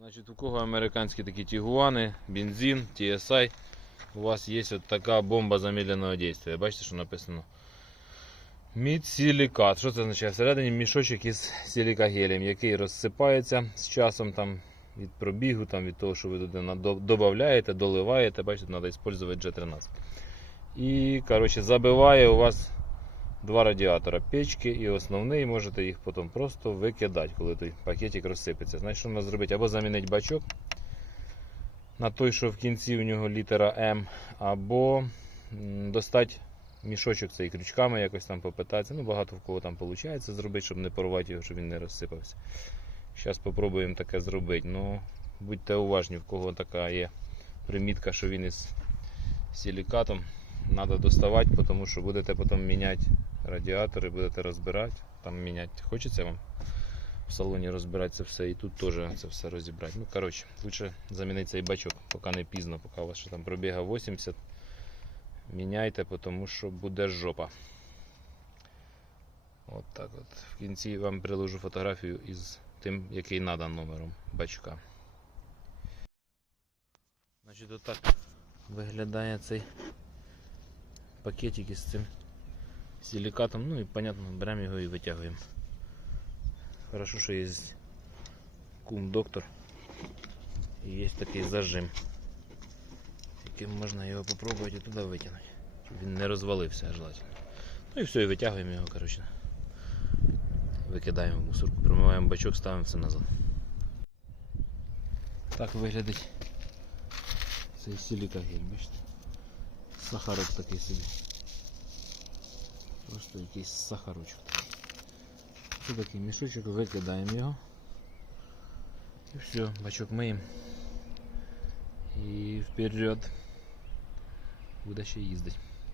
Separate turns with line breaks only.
Значить, у кого американські такі тігуани, бензин, TSI, у вас є от така бомба замедленого дійства. Бачите, що написано? Мідсилікат. Що це означає? Всередині мішочок із силікагелем, який розсипається з часом там, від пробігу, там, від того, що ви туди додаєте, доливаєте, бачите, треба використовувати G13. І коротше, забиває у вас два радіатора печки і основний, можете їх потім просто викидати, коли той пакетик розсипеться. Значить, що треба зробити? Або замінити бачок на той, що в кінці у нього літера М, або достати мішочок цей крючками, якось там попитатися. Ну, багато в кого там виходить зробити, щоб не порвати його, щоб він не розсипався. Зараз спробуємо таке зробити. Ну, будьте уважні, в кого така є примітка, що він із силікатом. Треба доставати, тому що будете потім міняти радіатори, будете розбирати. Там міняти хочеться вам в салоні розбирати це все і тут теж це все розібрати. Ну, коротше, лучше замінити цей бачок, поки не пізно, поки у вас там пробіга 80. Міняйте, тому що буде жопа. От так от. В кінці вам приложу фотографію із тим, який надо номером бачка. Значить, отак виглядає цей пакетик із цим силикатом. Ну і понятно, беремо його і витягуємо. Хорошо, що є кум доктор і є такий зажим, яким можна його попробувати і туди витягнути. Щоб він не розвалився желательно. Ну і все, і витягуємо його, коротше. Викидаємо мусорку, промиваємо бачок, ставимо все назад. Так виглядить цей силікагель, бачите? Сахарок такий собі. Просто якийсь сахарочок такий. Це такий мішочок, викидаємо його. І все, бачок миємо. І вперед. Буде ще їздити.